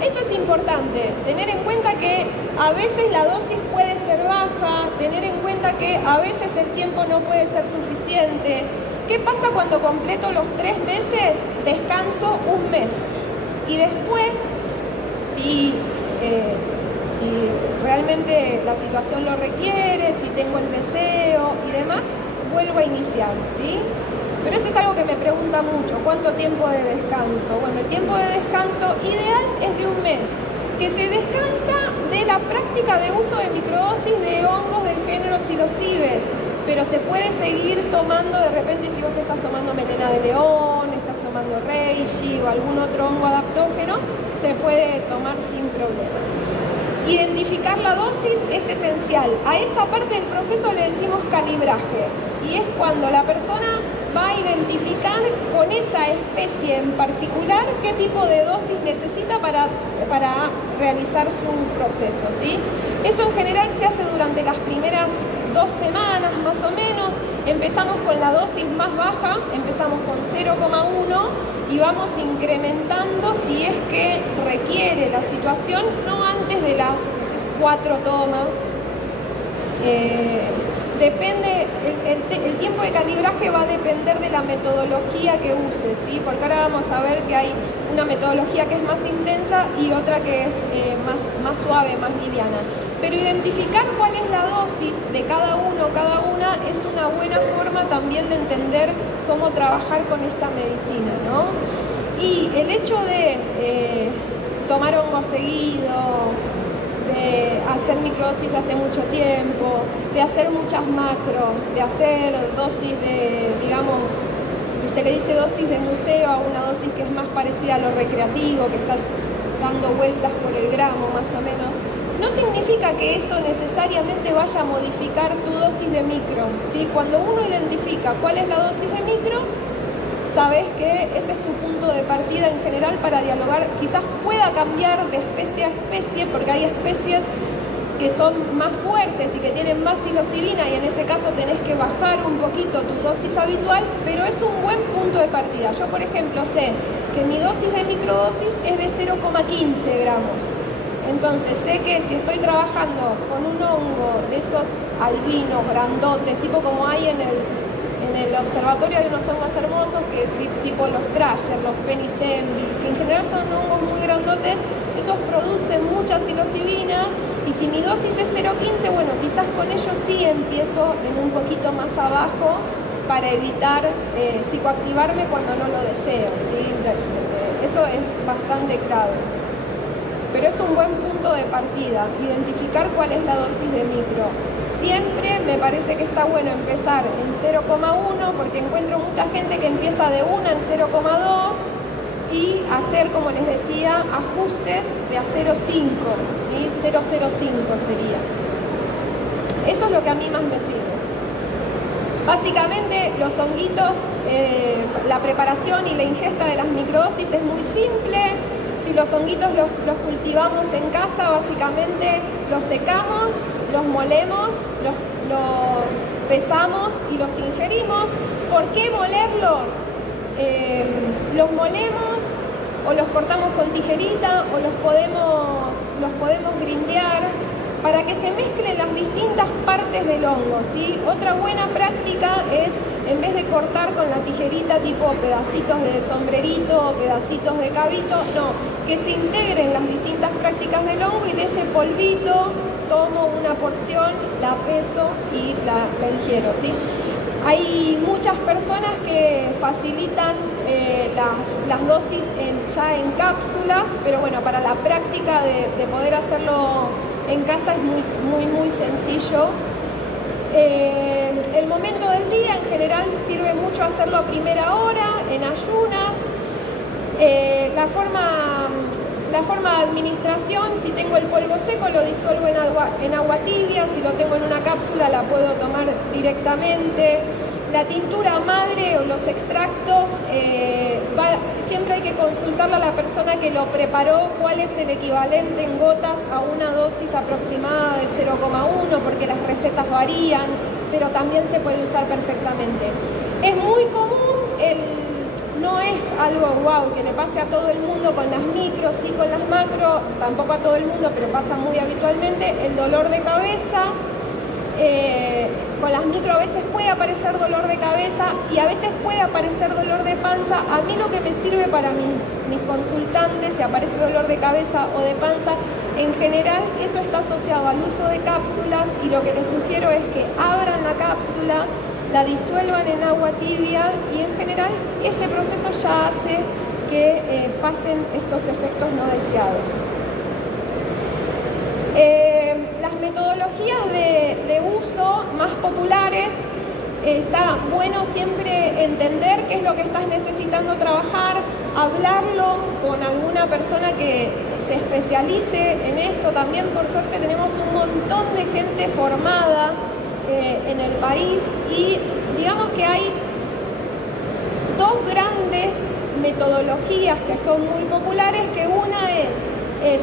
esto es importante, tener en cuenta que a veces la dosis puede ser baja, tener en cuenta que a veces el tiempo no puede ser suficiente. ¿Qué pasa cuando completo los 3 meses? Descanso 1 mes. Y después, si realmente la situación lo requiere, si tengo el deseo y demás, vuelvo a iniciar, ¿sí? Pero eso es algo que me pregunta mucho, ¿cuánto tiempo de descanso? Bueno, el tiempo de descanso ideal es de 1 mes, que se descansa de la práctica de uso de microdosis de hongos del género Psilocybes, pero se puede seguir tomando de repente si vos estás tomando melena de león, estás tomando reishi o algún otro hongo adaptógeno, se puede tomar sin problema. Identificar la dosis es esencial. A esa parte del proceso le decimos calibraje, y es cuando la persona va a identificar con esa especie en particular qué tipo de dosis necesita para realizar su proceso, ¿sí? Eso en general se hace durante las primeras 2 semanas más o menos. Empezamos con la dosis más baja, empezamos con 0,1 y vamos incrementando si es que requiere la situación, no antes de las 4 tomas. Depende, el tiempo de calibraje va a depender de la metodología que uses, ¿sí? Porque ahora vamos a ver que hay una metodología que es más intensa y otra que es más suave, más liviana. Pero identificar cuál es la dosis de cada uno o cada una es una buena forma también de entender cómo trabajar con esta medicina, ¿no? Y el hecho de tomar hongos seguido, de hacer microdosis hace mucho tiempo, de hacer muchas macros, de hacer dosis de, digamos, se le dice dosis de museo a una dosis que es más parecida a lo recreativo, que está dando vueltas por el gramo más o menos, no significa que eso necesariamente vaya a modificar tu dosis de micro, ¿sí? Cuando uno identifica cuál es la dosis de micro, sabes que ese es tu punto de partida en general para dialogar. Quizás pueda cambiar de especie a especie, porque hay especies que son más fuertes y que tienen más psilocibina, y en ese caso tenés que bajar un poquito tu dosis habitual, pero es un buen punto de partida. Yo, por ejemplo, sé que mi dosis de microdosis es de 0,15 gramos. Entonces sé que si estoy trabajando con un hongo de esos albinos, grandotes, tipo como hay en el observatorio, hay unos hongos hermosos que tipo los Crusher, los Penicembi, que en general son hongos muy grandotes, esos producen mucha psilocibina, y si mi dosis es 0,15, bueno, quizás con ellos sí empiezo en un poquito más abajo para evitar psicoactivarme cuando no lo deseo, ¿sí? Eso es bastante clave. pero es un buen punto de partida, identificar cuál es la dosis de micro. Siempre me parece que está bueno empezar en 0,1 porque encuentro mucha gente que empieza de 1 en 0,2 y hacer, como les decía, ajustes de a 0,5, ¿sí? 0,05 sería. Eso es lo que a mí más me sirve. Básicamente los honguitos, la preparación y la ingesta de las microdosis es muy simple. Si los honguitos los cultivamos en casa, básicamente los secamos, los molemos, los pesamos y los ingerimos. ¿Por qué molerlos? Los molemos o los cortamos con tijerita o los podemos grindear para que se mezclen las distintas partes del hongo, ¿sí? Otra buena práctica es, en vez de cortar con la tijerita tipo pedacitos de sombrerito o pedacitos de cabito, no, que se integren las distintas prácticas del hongo y de ese polvito tomo una porción, la peso y la ingiero, ¿sí? Hay muchas personas que facilitan las dosis ya en cápsulas, pero bueno, para la práctica de poder hacerlo en casa es muy sencillo. El momento del día en general sirve mucho hacerlo a primera hora, en ayunas. La forma de administración, si tengo el polvo seco lo disuelvo en agua tibia, si lo tengo en una cápsula la puedo tomar directamente. La tintura madre o los extractos, siempre hay que consultarle a la persona que lo preparó cuál es el equivalente en gotas a una dosis aproximada de 0,1, porque las recetas varían, pero también se puede usar perfectamente. Es muy común, no es algo wow que le pase a todo el mundo con las micros, sí con las macro, tampoco a todo el mundo, pero pasa muy habitualmente, el dolor de cabeza. Con las micro a veces puede aparecer dolor de cabeza y a veces puede aparecer dolor de panza. A mí lo que me sirve para mis consultantes, si aparece dolor de cabeza o de panza, en general eso está asociado al uso de cápsulas y lo que les sugiero es que abran la cápsula, la disuelvan en agua tibia y en general ese proceso ya hace que pasen estos efectos no deseados. Las metodologías de uso más populares, está bueno siempre entender qué es lo que estás necesitando trabajar, hablarlo con alguna persona que se especialice en esto. También por suerte tenemos un montón de gente formada en el país y digamos que hay dos grandes metodologías que son muy populares, que una es el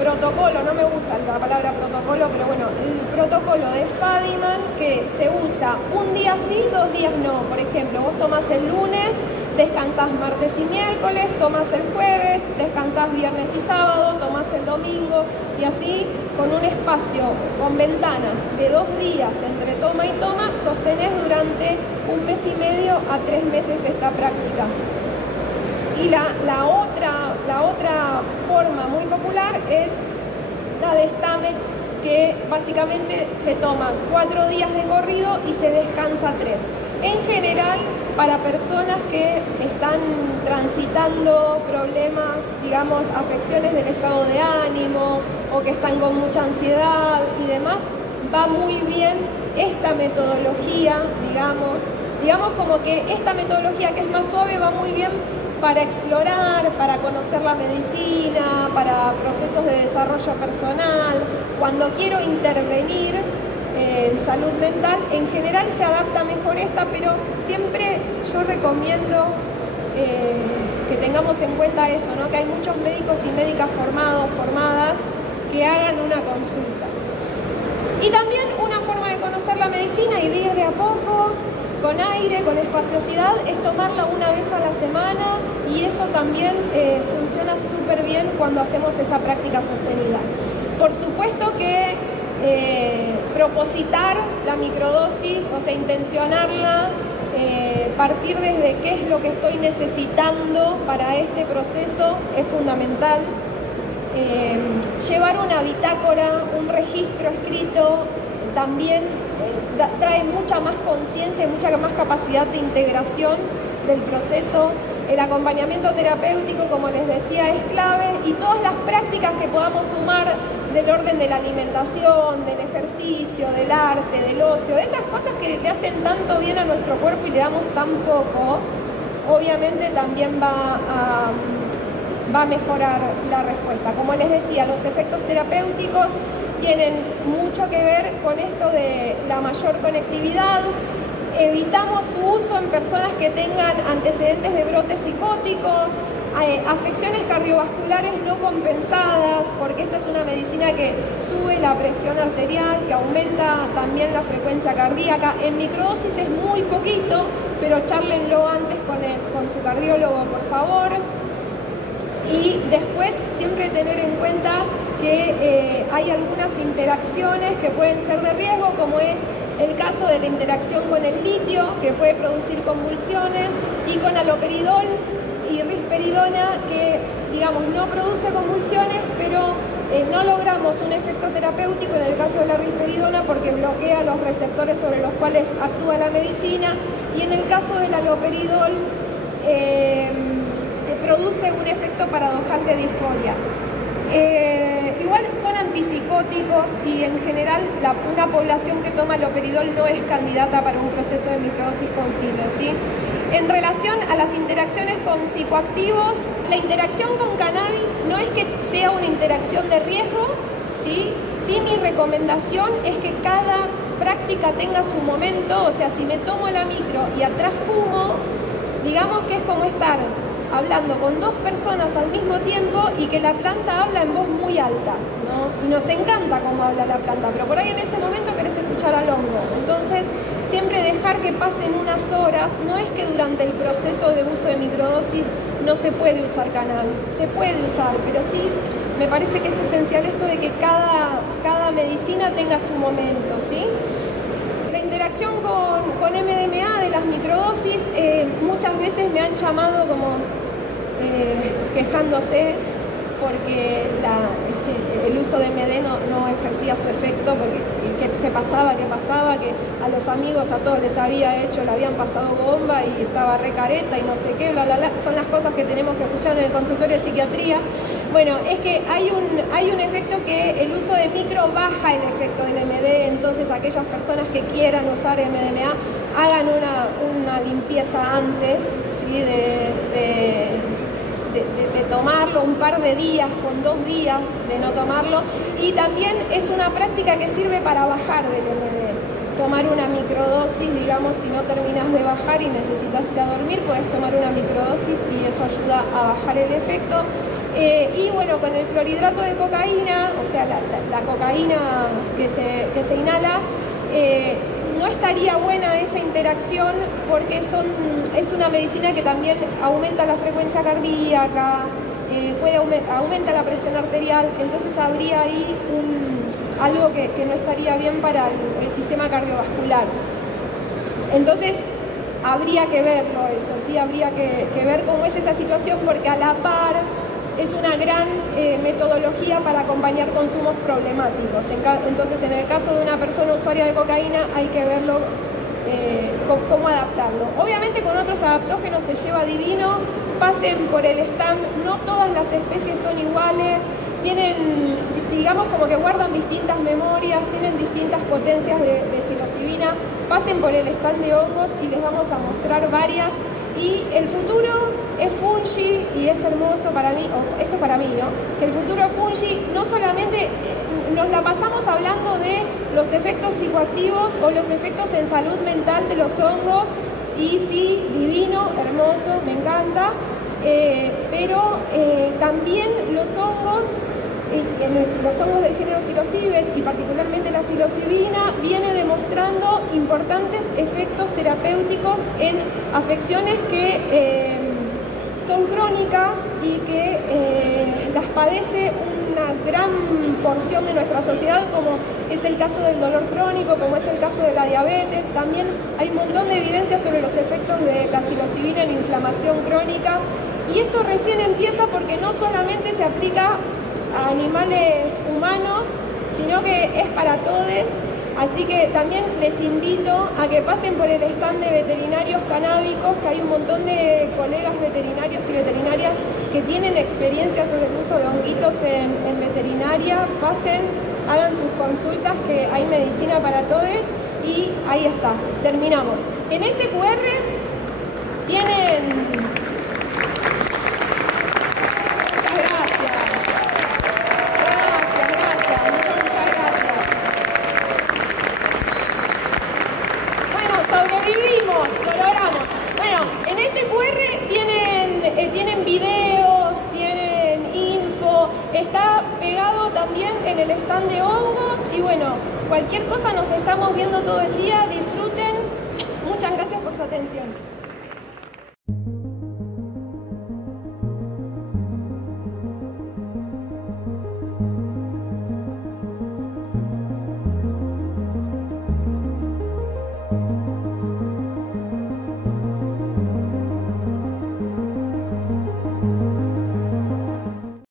protocolo, no me gusta la palabra protocolo, pero bueno, el protocolo de Fadiman, que se usa un día sí, 2 días no. Por ejemplo, vos tomás el lunes, descansás martes y miércoles, tomás el jueves, descansás viernes y sábado, tomás el domingo y así con un espacio, con ventanas de 2 días entre toma y toma, sostenés durante 1 mes y medio a 3 meses esta práctica. Y la otra forma muy popular es la de Stamets, que básicamente se toma 4 días de corrido y se descansa 3. En general, para personas que están transitando problemas, digamos, afecciones del estado de ánimo o que están con mucha ansiedad y demás, va muy bien esta metodología, digamos como que esta metodología que es más suave va muy bien para explorar, para conocer la medicina, para procesos de desarrollo personal. Cuando quiero intervenir en salud mental, en general se adapta mejor esta, pero siempre yo recomiendo que tengamos en cuenta eso, ¿no? Que hay muchos médicos y médicas formados, formadas, que hagan una consulta. Y también una forma de conocer la medicina y de ir de a poco, con aire, con espaciosidad, es tomarla una vez a la semana, y eso también funciona súper bien cuando hacemos esa práctica sostenida. Por supuesto que propositar la microdosis, o sea, intencionarla, partir desde qué es lo que estoy necesitando para este proceso es fundamental. Llevar una bitácora, un registro escrito, también trae mucha más conciencia y mucha más capacidad de integración del proceso. El acompañamiento terapéutico, como les decía, es clave, y todas las prácticas que podamos sumar del orden de la alimentación, del ejercicio, del arte, del ocio, esas cosas que le hacen tanto bien a nuestro cuerpo y le damos tan poco, obviamente también va a mejorar la respuesta. Como les decía, los efectos terapéuticos tienen mucho que ver con esto de la mayor conectividad. Evitamos su uso en personas que tengan antecedentes de brotes psicóticos, afecciones cardiovasculares no compensadas, porque esta es una medicina que sube la presión arterial, que aumenta también la frecuencia cardíaca. En microdosis es muy poquito, pero chárlenlo antes con su cardiólogo, por favor. Y después siempre tener en cuenta que hay algunas interacciones que pueden ser de riesgo, como es el caso de la interacción con el litio, que puede producir convulsiones, y con aloperidol y risperidona, que digamos no produce convulsiones, pero no logramos un efecto terapéutico en el caso de la risperidona porque bloquea los receptores sobre los cuales actúa la medicina, y en el caso del aloperidol produce un efecto paradojal de disforia. Igual son antipsicóticos, y en general una población que toma aloperidol no es candidata para un proceso de microdosis con silo, ¿sí? En relación a las interacciones con psicoactivos, la interacción con cannabis no es que sea una interacción de riesgo, ¿sí? Sí, mi recomendación es que cada práctica tenga su momento. O sea, si me tomo la micro y atrás fumo, digamos que es como estar hablando con dos personas al mismo tiempo y que la planta habla en voz muy alta, ¿no? Y nos encanta cómo habla la planta, pero por ahí en ese momento querés escuchar al hongo. Entonces, siempre dejar que pasen unas horas. No es que durante el proceso de uso de microdosis no se puede usar cannabis, se puede usar, pero sí me parece que es esencial esto de que cada medicina tenga su momento, ¿sí? La interacción con MDMA de las microdosis, muchas veces me han llamado como quejándose porque el uso de MD no ejercía su efecto, porque ¿qué pasaba? Que a los amigos, a todos les había hecho, le habían pasado bomba y estaba re careta y no sé qué, bla, bla, bla. Son las cosas que tenemos que escuchar en el consultorio de psiquiatría. Bueno, es que hay un efecto que el uso de micro baja el efecto del MD, entonces aquellas personas que quieran usar MDMA hagan una limpieza antes, ¿sí? De tomarlo, un par de días, con 2 días de no tomarlo. Y también es una práctica que sirve para bajar del MD. Tomar una microdosis, digamos, si no terminas de bajar y necesitas ir a dormir, puedes tomar una microdosis y eso ayuda a bajar el efecto. Y bueno, con el clorhidrato de cocaína, o sea, la cocaína que se inhala, no estaría buena esa interacción porque es una medicina que también aumenta la frecuencia cardíaca, aumenta la presión arterial, entonces habría ahí algo que no estaría bien para el sistema cardiovascular. Entonces habría que verlo eso, ¿sí? Habría que ver cómo es esa situación, porque a la par es una gran metodología para acompañar consumos problemáticos. Entonces, en el caso de una persona usuaria de cocaína, hay que verlo, cómo adaptarlo. Obviamente con otros adaptógenos se lleva divino, pasen por el stand, no todas las especies son iguales, tienen, digamos, como que guardan distintas memorias, tienen distintas potencias de psilocibina. Pasen por el stand de hongos y les vamos a mostrar varias. Y el futuro es fungi, y es hermoso para mí, esto para mí, ¿no? Que el futuro es fungi, no solamente nos la pasamos hablando de los efectos psicoactivos o los efectos en salud mental de los hongos, y sí, divino, hermoso, me encanta, pero también los hongos del género Psilocybes, y particularmente la psilocibina, viene demostrando importantes efectos terapéuticos en afecciones que son crónicas y que las padece una gran porción de nuestra sociedad, como es el caso del dolor crónico, como es el caso de la diabetes. También hay un montón de evidencias sobre los efectos de la psilocibina en inflamación crónica, y esto recién empieza porque no solamente se aplica a animales humanos, sino que es para todos. Así que también les invito a que pasen por el stand de veterinarios canábicos, que hay un montón de colegas veterinarios y veterinarias que tienen experiencia sobre el uso de honguitos en veterinaria. Pasen, hagan sus consultas, que hay medicina para todos. Y ahí está, terminamos. En este QR tienen... Sobrevivimos, lo logramos. Bueno, en este QR tienen videos, tienen info, está pegado también en el stand de hongos y bueno, cualquier cosa nos estamos viendo todo el día, disfruten. Muchas gracias por su atención.